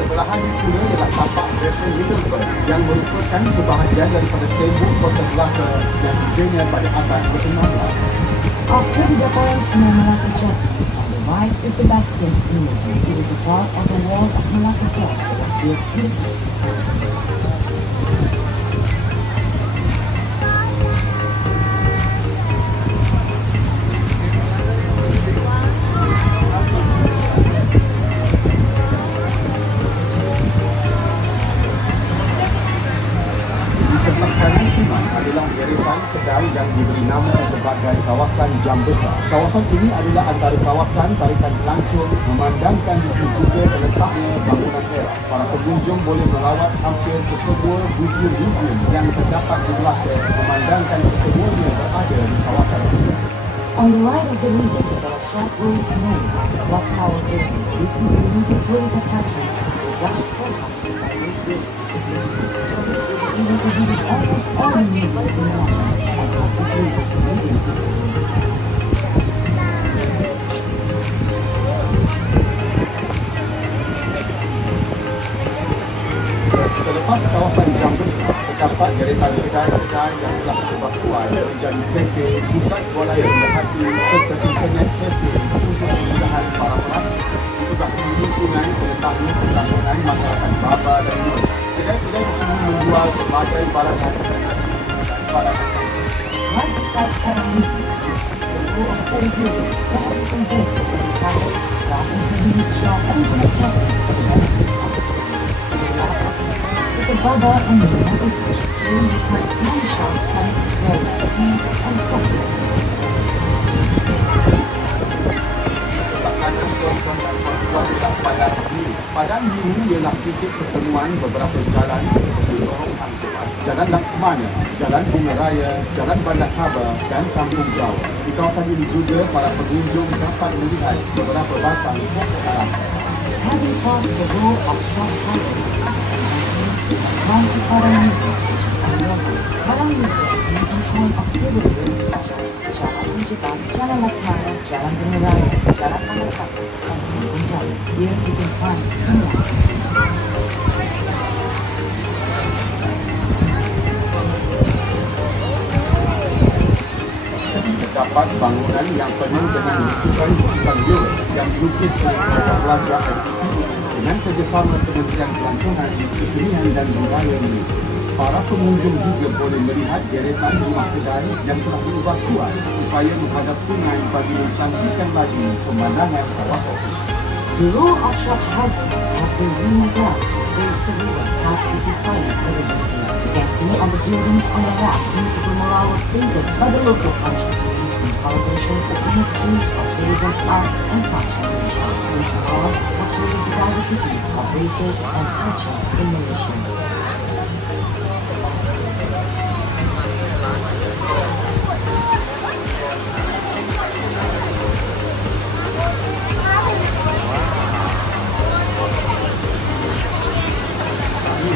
Sebelahan itu ialah tapak Griffin Middleburg yang merupakan sebahagian daripada tembok kota Melaka yang dibina pada abad ke-16. After dataran Sungai Melaka jatuh, on the right is the Bastion Inn. It is a part of the wall of Melaka Fort that was built in the 16th century. Adalah deretan kedai yang diberi nama sebagai kawasan Jam Besar. Kawasan ini adalah antara kawasan tarikan pelancong, memandangkan di sini juga terletaknya bangunan era. Para pengunjung boleh melawat hampir kesemua muzium-muzium yang terdapat di Melaka, memandangkan kesemuanya berada di kawasan ini. On the right of the river, there are short roads known as the Clock Tower Building. This is the major tourist attraction. The Dutch Schoolhouse by Great Britain is tourists will be able to visit almost all the museums in Melaka and possibly reading history. Selepas kawasan Jam Besar, terdapat deretan kedai-kedai yang telah berubah suai menjadi kafe, pusat bola yang berhati serta internet kafe untuk kemudahan para pelancong. Di sebelah kiri sungai terletaknya pembangunan masyarakat Baba dan Nur. Kedai-kedai di sini menjual berbagai barangan dan barangan. Right beside Karang is the row of old buildings that have been built over the towers, that is the village shop and the cafe for the benefit of the tourists. The Baba and the United Fish here you find many shops selling clothes, meat and coffee. Sebelah kanan tuan-tuan dan puan-puan ialah Padang Biru. Padang Biru ialah titik pertemuan beberapa jalan seperti Lorong Hang Jebat, Jalan Laksmana, Jalan Bunga Raya, Jalan Bandar Kaba dan Kampung Jawa. Di kawasan ini juga para pengunjung dapat melihat beberapa batang pokok alam. Having passed the row of shop houses, come to Karang River, which is underwater. Karang River is a meeting point of several roads such as Jalan Unjiban, Jalan Laksmana, Jalan Bunga Raya, Jalan Bandar Kaba, and Kampung Jawa. Here you can find Melaka. Terdapat bangunan yang penuh dengan lukisan mural yang dilukis oleh para pelajar dengan kerjasama Kementerian Pelancongan, Kesenian dan Budaya Malaysia. Para pengunjung juga boleh melihat deretan rumah kedai yang telah berubah suai supaya menghadap sungai bagi mencantikkan lagi pemandangan kawasan. The row of shop houses has been remodeled to face the river past 85 over this year. You can see on the buildings on the left beautiful murals painted by the local artists in collaboration with the Ministry of Tourism, Arts and Culture. These murals portray the diversity of races and culture in Malaysia.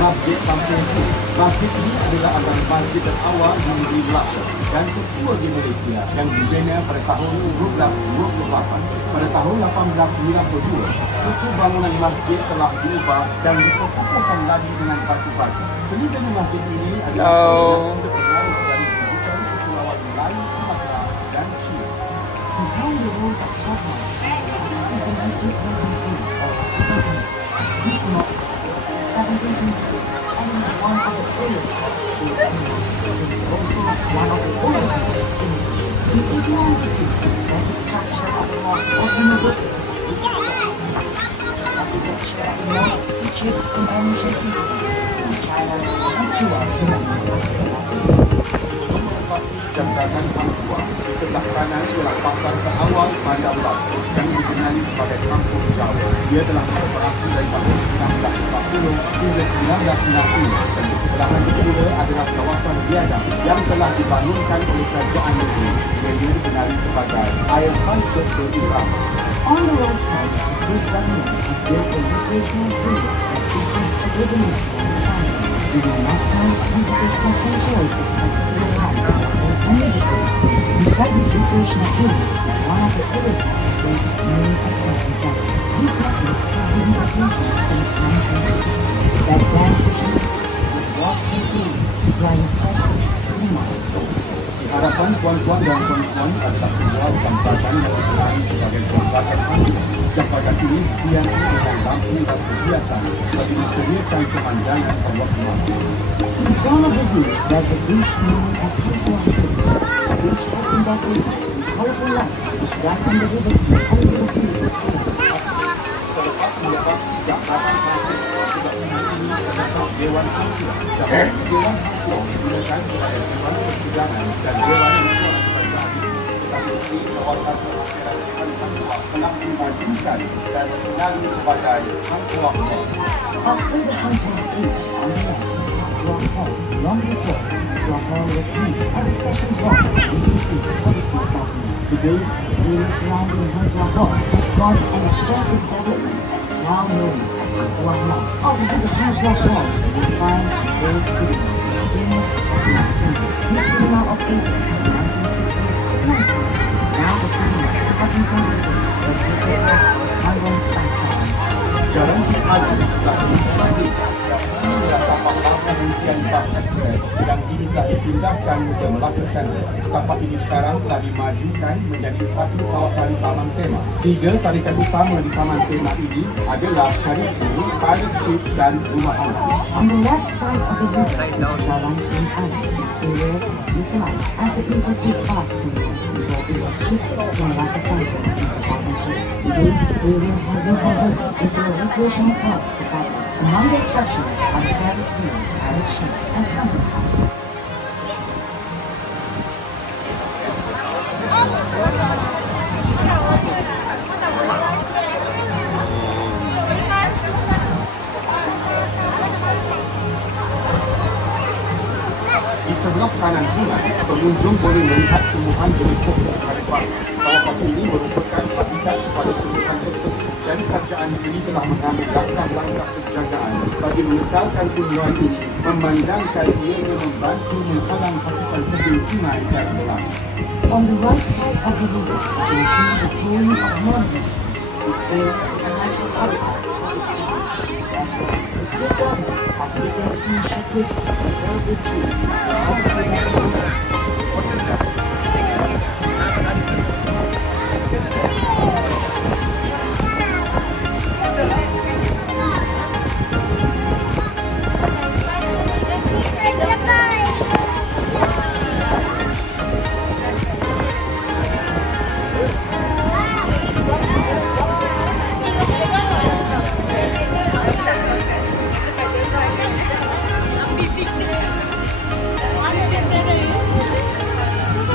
Masjid Kampung Tua. Masjid ini adalah antara masjid terawal di negeri Melaka dan tertua di Malaysia yang dibina pada tahun 1228. Pada tahun 1892, struktur bangunan masjid telah diubah dan diperkukuhkan lagi dengan batu bata. Seni bina masjid ini adalah dari budaya Kepulauan Melayu, Sumatera dan China. Behind the rows of shop houses, is the Masjid al-Nabawi or Al-Nabawi. This mosque was 1700 and is one of the oldest mosques in India. It is also one of the oldest mosques in Asia. In 1892, the impressive structure of the mosque was renovated. Architecture of the mosque features combination features from China and throughout the world. Jambatan Hang Tuah. Di sebelah kanan ialah pasar terawal Bandar Lampung yang dikenali sebagai Kampung Jawa. Ia telah beroperasi dari tahun 1940 hingga 1990 dan di sebelahan kedua adalah kawasan biadab yang telah dibangunkan oleh kerajaan negeri yang dikenali sebagai Air Hancur Irama. On the right side, the state government has built a recreational field that features a living room and family. During nighttime, visitors can enjoy its particular light and musicals. Beside this recreational field is one of the oldest mosques known as Kampung Jawa. This mosque has been in operation since 1960. That land fishing with water and food, supplying fresh fish to the market. Harapan tuan-tuan dan puan-puan adalah sebuah jambatan yang dikenali sebagai jambatan Hang. Jambatan ini dihiasi dengan lampu dan perhiasan bagi menceriakan pemandangan pada waktu malam. In front of the bridge, there's a bridge known as Kusuah Bridge. The bridge has been decorated with colorful lights which brighten the river stream and the village scene. Selepas melewati jambatan Hang, sudah ini terdapat Dewan Hang. Dewan Hang digunakan sebagai Dewan Persidangan dan Dewan Persidangan Kerajaan. Tetapi di kawasan pengakhiran Dewan Hang telah dimajukan dan dikenali sebagai Hang Tuah Hall. After the Hang Tuah Bridge on the left is Hang Tuah Hall. Long before, Hang Tuah Hall was used as a session hall in the East for the state government. Today, the area surrounding Hang Tuah Hall has gone an extensive development and is now known as Hang Tuah Mall. Opposite the Hang Tuah Hall, you will find the old city, famous Happiness Cinema. This cinema operated from 1960 to 1990. Now the cinema having completed was located at Hangwon Tangshan. Jalan Haji setelah disesuaikan ini adalah tapak lama hentian bas ekspres yang kini telah dipindahkan ke Melaka Center. Tapak ini sekarang telah dimajukan menjadi satu kawasan taman tema. Tiga tarikan utama di taman tema ini adalah Karisma, Pirate Ship dan Rumah Hantu. On the left side of the river is Jalan King Ali. This area was utilized as the interstate bus terminal before it was shifted to Melaka Center in 2003. Today, this area has been converted into a recreational park to paddle. Among the attractions are the Ferris wheel, Pirate Ship, and Haunted House. Di sebelah kanan sungai, pengunjung boleh melihat tumbuhan jenis pokok pada pagi. Kawasan ini merupakan habitat kepada tumbuhan tersebut dan kerajaan negeri telah mengambil langkah-langkah penjagaan bagi mengekalkan tumbuhan ini, memandangkan ianya membantu menghalang hakisan tebing sungai dan belah. On the right side of the river, you can see the growing of monuments. This area is a natural habitat for the species. Therefore, the state government has taken the initiative to preserve this tree to help prevent erosion.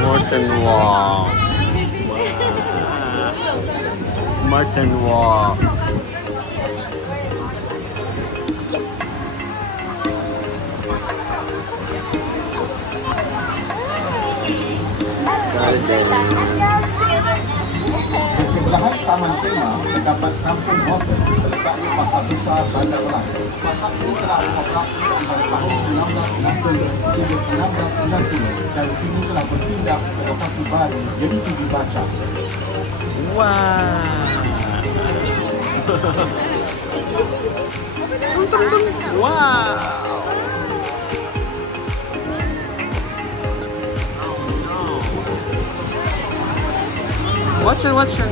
Martin Wong. Martin Wong. Di sebelahan Taman Tema terdapat Kampung Hotel terletak di Pasar Besar Bandar Melaka. Pasar ini telah beroperasi antara tahun 1960 hingga 1990 dan kini telah berpindah ke lokasi baru jadi TV Baca. Wow. Wow. Watch it.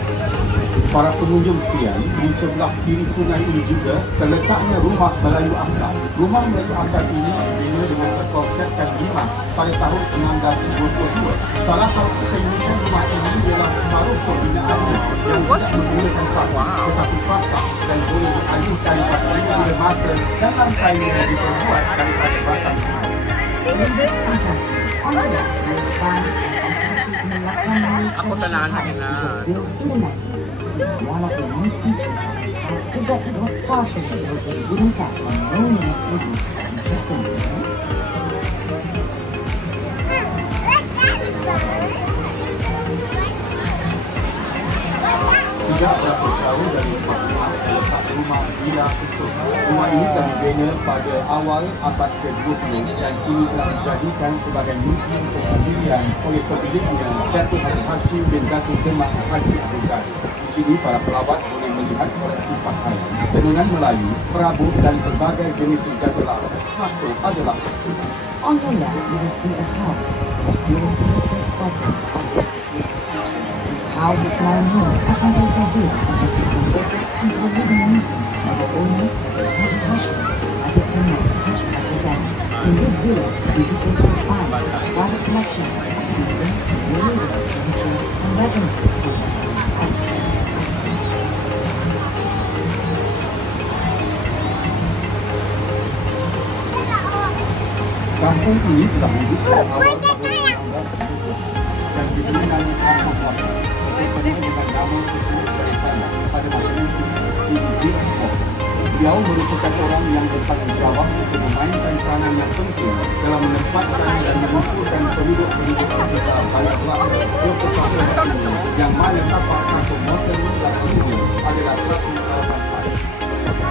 Para pengunjung sekalian, di sebelah kiri sungai ini juga terletaknya rumah Melayu asal. Rumah Melayu asal ini dibina dengan berkonsepkan limas pada tahun 1922. Salah satu keunikan rumah ini ialah separuh pembinaannya yang tidak menggunakan paku, tetapi pasak dan boleh dialihkan pada masa dan lantainya diperbuat daripada batang kayu. Ladies and gentlemen, on the left you will find a Malacca Malay Ako traditional talaga house na. which was built in the 19th. One of the many features of this house is that it was partially built with wooden platform rolling its reviews. Interesting, isn't it? Tidak berapa jauh dari rumah terletak rumah Villa Sentosa. Rumah ini telah dibina pada awal abad ke-20 dan kini telah dijadikan sebagai museum tersendirian oleh pemiliknya, Datuk Haji Hashim bin Datuk Demak Haji Abdul Qadir. Di sini para pelawat boleh melihat koleksi pakaian, tenungan Melayu, perabot dan berbagai jenis senjata laut. Masuk adalah On the left you will see a house that was built in the first quarter of the 18th century. This house is now known as Sentosa Villa and has been converted into a living museum by the owner, Haji Hashim Adib Demak Haji Abdul Qadir. In this villa, visitors will find private collections of clothing, jewelry, furniture, and weaponry. kampung ini telah hidup sejak awal tahun 1970 dan diberi nama Kampung Wati sesuai dengan nama tersebut daripada pada masa itu Ibn Hok. Beliau merupakan orang yang bertanggung jawab untuk memainkan peranan yang penting dalam menempatkan dan mengumpulkan penduduk-penduduk sekitar Balik Melaka ke perkampungan yang mana tapak kampung moden dan umumnya adalah satu halaman baik.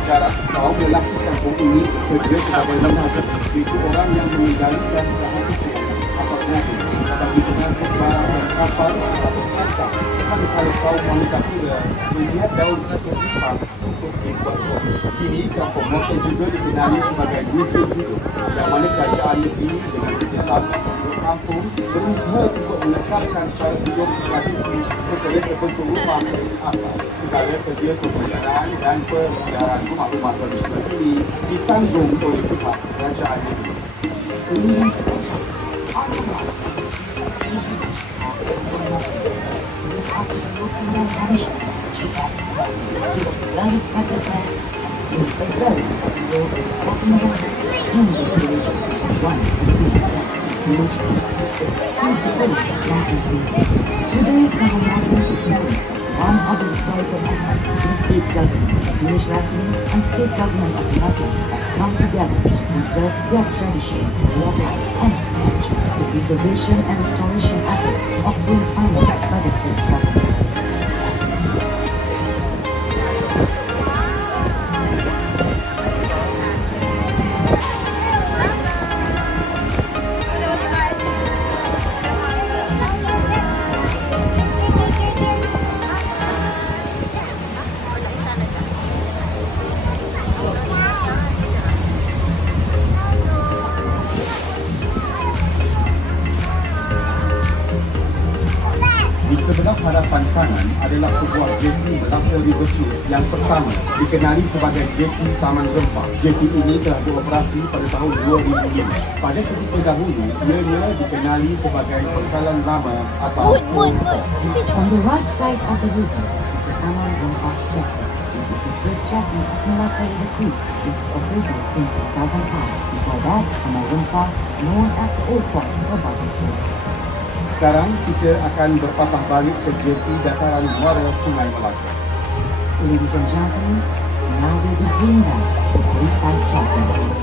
Sekarang, kaum lelaki kampung ini bekerja sebagai menazir. Itu orang yang mengendalikan usaha kecil atau mobil atau dikenalkan barang dan kapal atau kereta. Tetapi kalau kaum wanita pula melihat daun kacang hijau untuk dibuat kopi. Kini kampung mobil juga dikenali sebagai museum hidup yang mana kerajaan negeri dengan kerjasama penduduk kampung berusaha untuk menekankan cara hidup tradisi setelah terbentuk rumah asal. Segala kerja pemeliharaan dan pemeliharaan rumah-rumah tradisional ini ditanggung oleh pihak kerajaan negeri. Ladies and gentlemen, on the right you will see a beautiful of the European tradition which is at the largest capital in the very that ruled the second vessel in this village which was once the Sweden. The village has existed since the village of Latin. Today, Kahamadin is known as one of the historical assets of the state government. Village residents and state government of Malacca have come together to preserve their tradition, way of life, and culture. The preservation and restoration efforts are being financed by the state government. Sebelah hadapan kanan adalah sebuah jeti Malacca River Cruise yang pertama dikenali sebagai jeti Taman Rempah. Jeti ini telah beroperasi pada tahun 2005. Pada ketika dahulu, ianya dikenali sebagai Pangkalan Lama atau On the right side of the river is the Taman Rempah Jetty. This is the first jetty of Malacca River Cruise since its operating in 2005. Before that, Taman Rempah is known as the Old Port or Bargains Road. Sekarang kita akan berpatah balik ke jeti dataran muara Sungai Melaka. Ladies and gentlemen, now we'll be heading down to Bayside Jetty.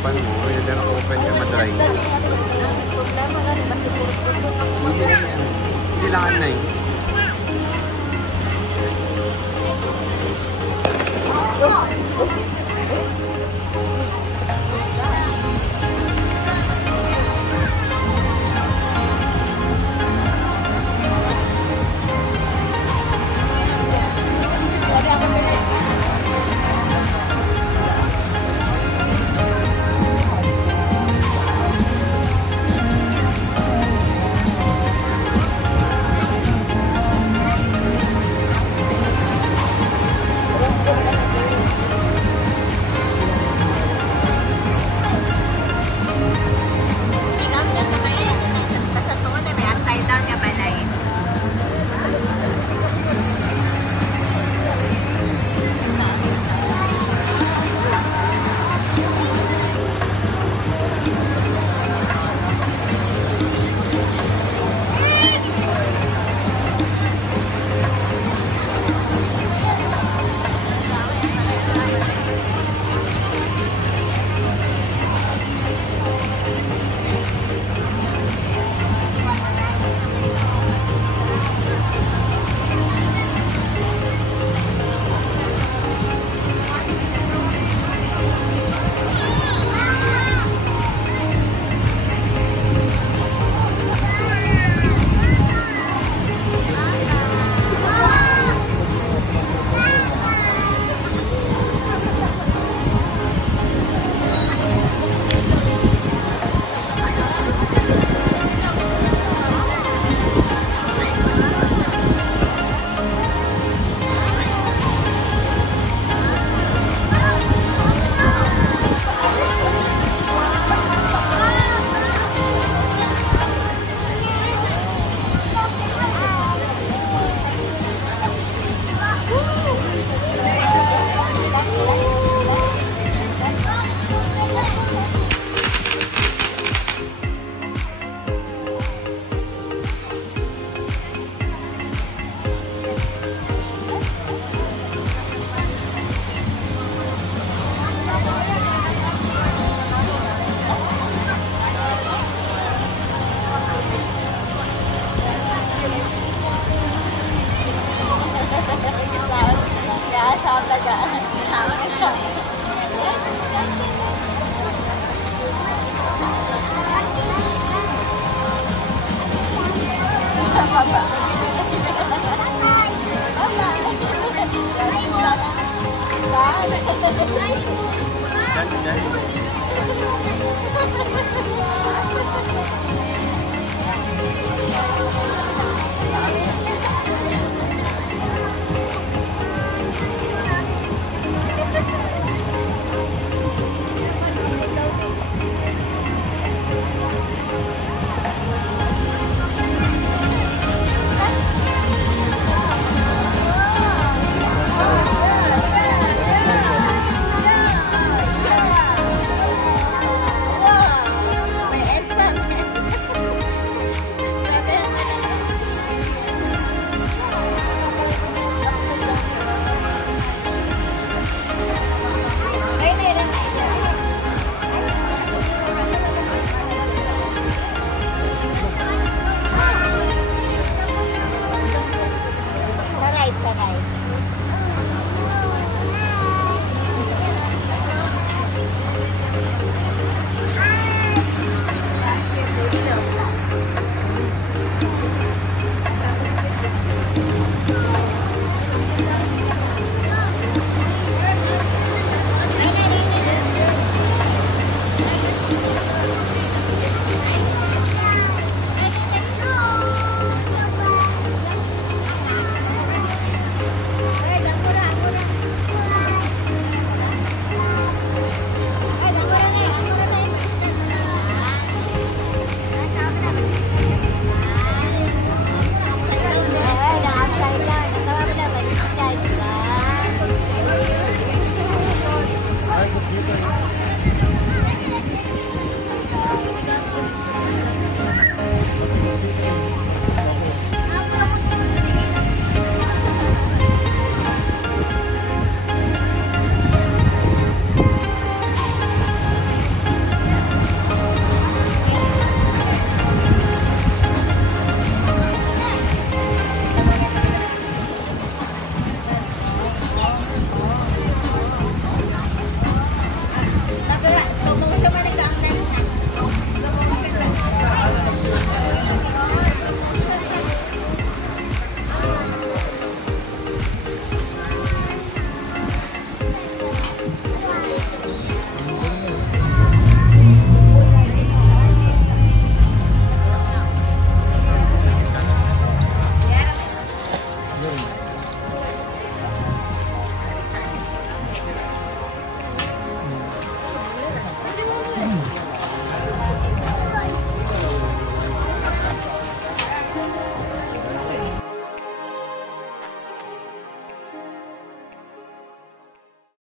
Pan mo, yun na open yung madry. Kailangan na eh.